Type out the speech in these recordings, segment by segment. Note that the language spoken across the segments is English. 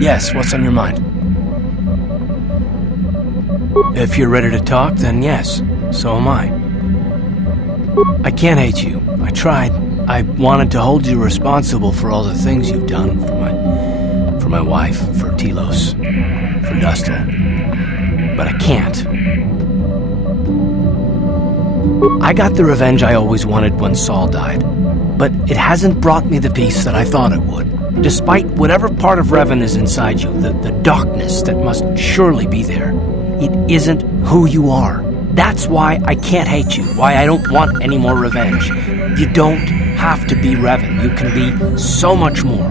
Yes, what's on your mind? If you're ready to talk, then yes, so am I. I can't hate you. I tried. I wanted to hold you responsible for all the things you've done for my wife, for Telos, for Dustil. But I can't. I got the revenge I always wanted when Saul died, but it hasn't brought me the peace that I thought it would. Despite whatever part of Revan is inside you, the darkness that must surely be there, it isn't who you are. That's why I can't hate you, why I don't want any more revenge. You don't have to be Revan. You can be so much more.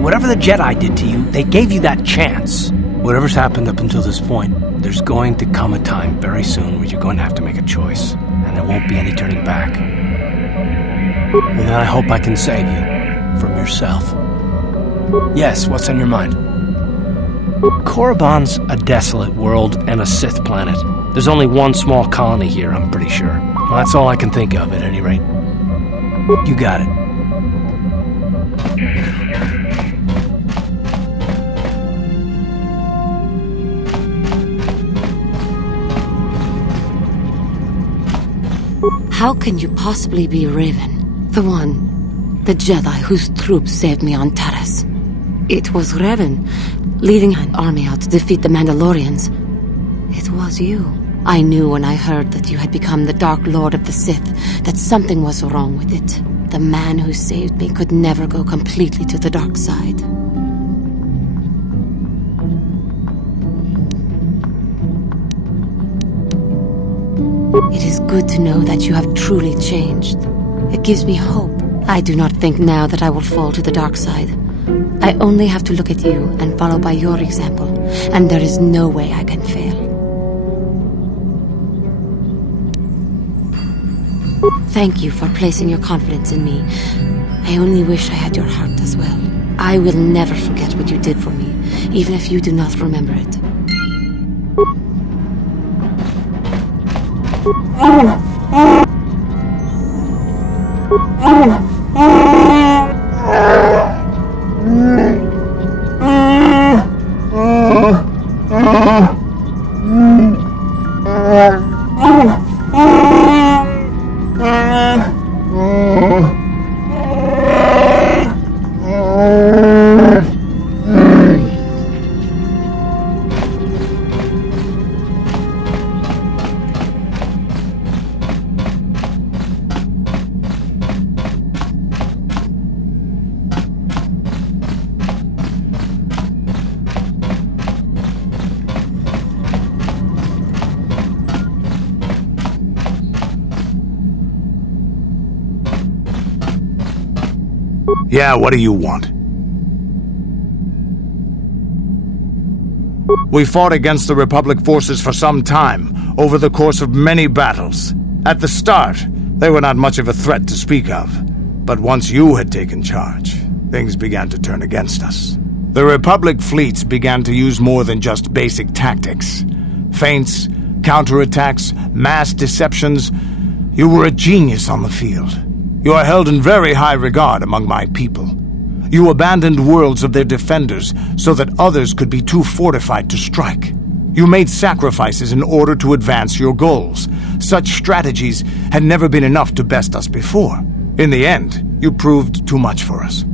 Whatever the Jedi did to you, they gave you that chance. Whatever's happened up until this point, there's going to come a time very soon where you're going to have to make a choice, and there won't be any turning back. And then I hope I can save you from yourself. Yes, what's on your mind? Korriban's a desolate world and a Sith planet. There's only one small colony here, I'm pretty sure. Well, that's all I can think of, at any rate. You got it. How can you possibly be Raven? The Jedi whose troops saved me on Taris. It was Revan, leading an army out to defeat the Mandalorians. It was you. I knew when I heard that you had become the Dark Lord of the Sith, that something was wrong with it. The man who saved me could never go completely to the dark side. It is good to know that you have truly changed. It gives me hope. I do not think now that I will fall to the dark side. I only have to look at you and follow by your example, and there is no way I can fail. Thank you for placing your confidence in me. I only wish I had your heart as well. I will never forget what you did for me, even if you do not remember it. Yeah, what do you want? We fought against the Republic forces for some time, over the course of many battles. At the start, they were not much of a threat to speak of. But once you had taken charge, things began to turn against us. The Republic fleets began to use more than just basic tactics. Feints, counterattacks, mass deceptions. You were a genius on the field. You are held in very high regard among my people. You abandoned worlds of their defenders so that others could be too fortified to strike. You made sacrifices in order to advance your goals. Such strategies had never been enough to best us before. In the end, you proved too much for us.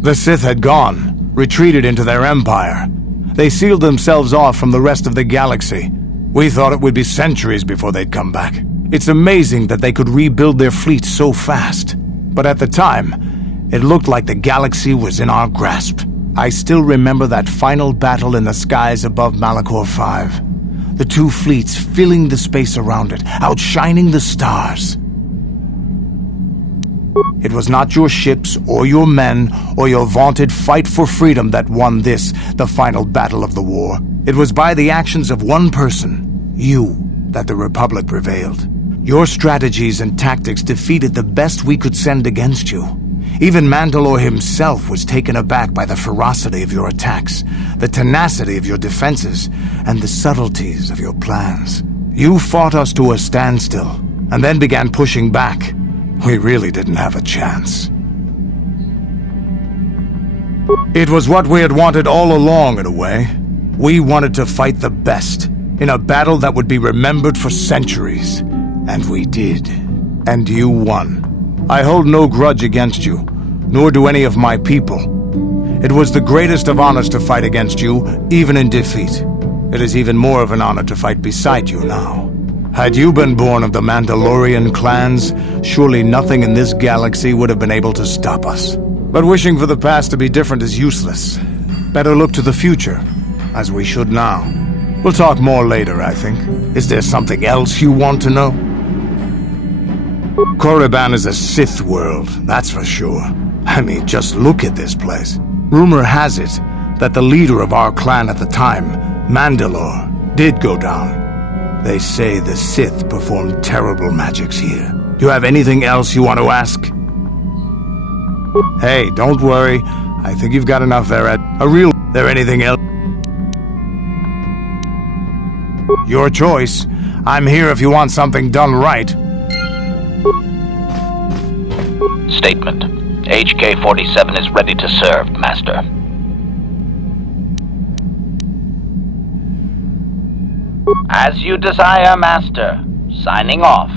The Sith had gone, retreated into their empire. They sealed themselves off from the rest of the galaxy. We thought it would be centuries before they'd come back. It's amazing that they could rebuild their fleet so fast. But at the time, it looked like the galaxy was in our grasp. I still remember that final battle in the skies above Malachor 5. The two fleets filling the space around it, outshining the stars. It was not your ships, or your men, or your vaunted fight for freedom that won this, the final battle of the war. It was by the actions of one person, you, that the Republic prevailed. Your strategies and tactics defeated the best we could send against you. Even Mandalore himself was taken aback by the ferocity of your attacks, the tenacity of your defenses, and the subtleties of your plans. You fought us to a standstill, and then began pushing back. We really didn't have a chance. It was what we had wanted all along, in a way. We wanted to fight the best, in a battle that would be remembered for centuries. And we did. And you won. I hold no grudge against you, nor do any of my people. It was the greatest of honors to fight against you, even in defeat. It is even more of an honor to fight beside you now. Had you been born of the Mandalorian clans, surely nothing in this galaxy would have been able to stop us. But wishing for the past to be different is useless. Better look to the future, as we should now. We'll talk more later, I think. Is there something else you want to know? Korriban is a Sith world, that's for sure. I mean, just look at this place. Rumor has it that the leader of our clan at the time, Mandalore, did go down. They say the Sith performed terrible magics here. Do you have anything else you want to ask? Hey, don't worry. I think you've got enough there, Ed. There anything else? Your choice. I'm here if you want something done right. Statement. HK-47 is ready to serve, Master. As you desire, Master. Signing off.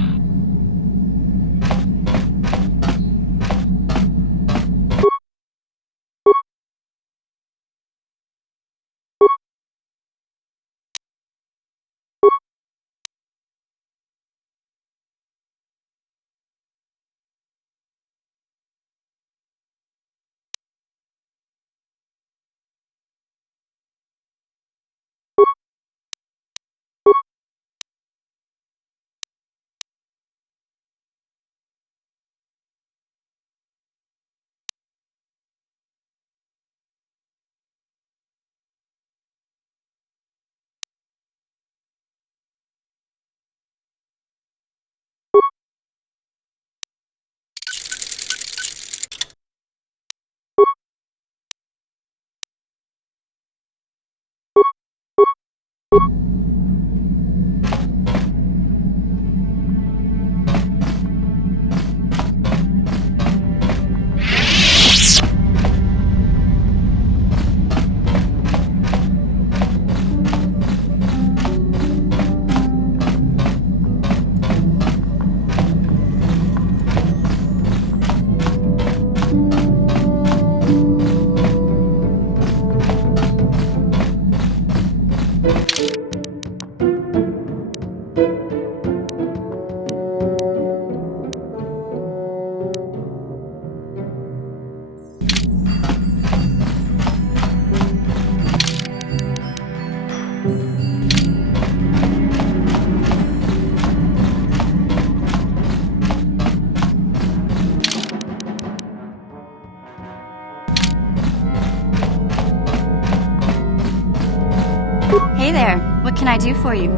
Hey there, what can I do for you?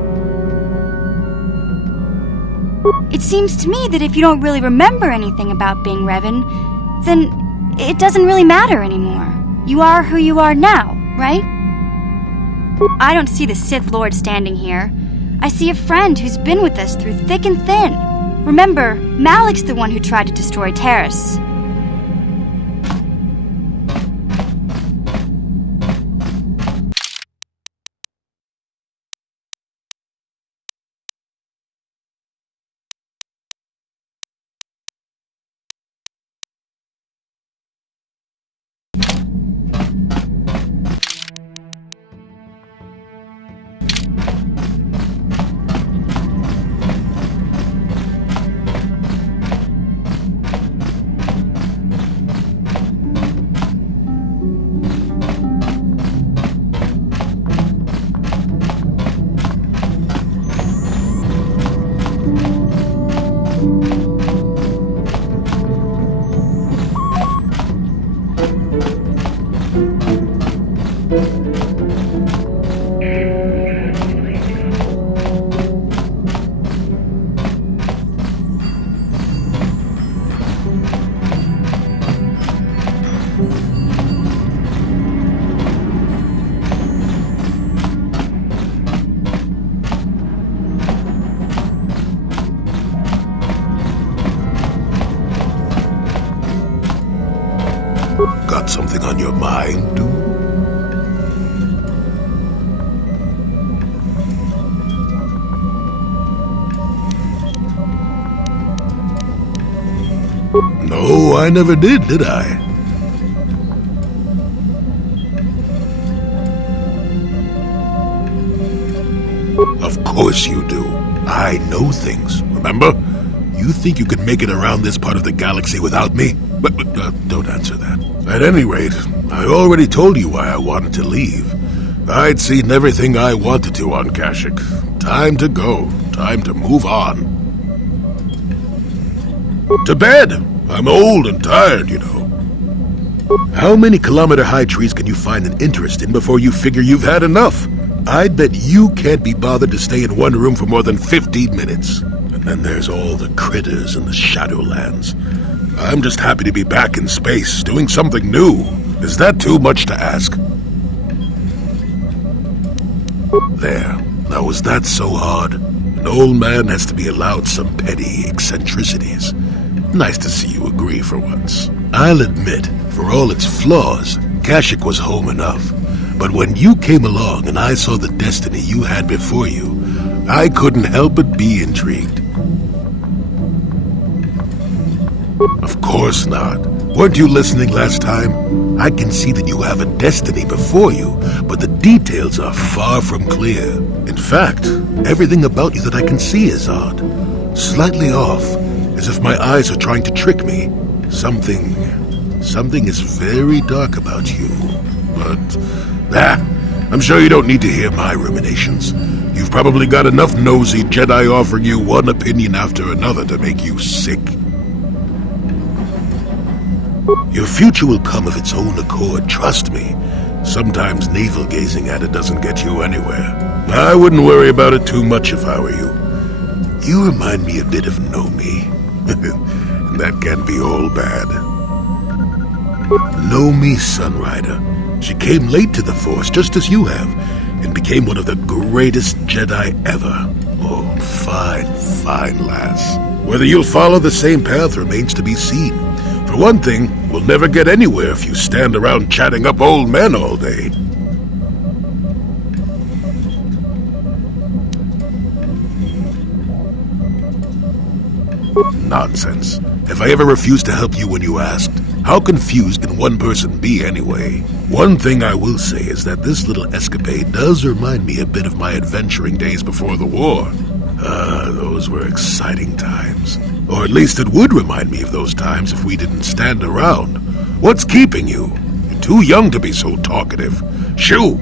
It seems to me that if you don't really remember anything about being Revan, then it doesn't really matter anymore. You are who you are now, right? I don't see the Sith Lord standing here. I see a friend who's been with us through thick and thin. Remember, Malik's the one who tried to destroy Taris. on your mind, dude? No, I never did I? Of course you do. I know things, remember? You think you could make it around this part of the galaxy without me? But don't answer that. At any rate, I already told you why I wanted to leave. I'd seen everything I wanted to on Kashyyyk. Time to go. Time to move on. To bed! I'm old and tired, you know. How many kilometer-high trees can you find an interest in before you figure you've had enough? I'd bet you can't be bothered to stay in one room for more than 15 minutes. And then there's all the critters in the Shadowlands. I'm just happy to be back in space, doing something new. Is that too much to ask? There. Now was that so hard? An old man has to be allowed some petty eccentricities. Nice to see you agree for once. I'll admit, for all its flaws, Kashyyyk was home enough. But when you came along and I saw the destiny you had before you, I couldn't help but be intrigued. Of course not. Weren't you listening last time? I can see that you have a destiny before you, but the details are far from clear. In fact, everything about you that I can see is odd. Slightly off, as if my eyes are trying to trick me. Something is very dark about you. But, I'm sure you don't need to hear my ruminations. You've probably got enough nosy Jedi offering you one opinion after another to make you sick. Your future will come of its own accord, trust me. Sometimes navel-gazing at it doesn't get you anywhere. I wouldn't worry about it too much if I were you. You remind me a bit of Nomi. And that can't be all bad. Nomi Sunrider. She came late to the Force, just as you have, and became one of the greatest Jedi ever. Oh, fine lass. Whether you'll follow the same path remains to be seen. For one thing, we'll never get anywhere if you stand around chatting up old men all day. Nonsense. Have I ever refused to help you when you asked? How confused can one person be anyway? One thing I will say is that this little escapade does remind me a bit of my adventuring days before the war. Those were exciting times. Or at least it would remind me of those times if we didn't stand around. What's keeping you? You're too young to be so talkative. Shoo!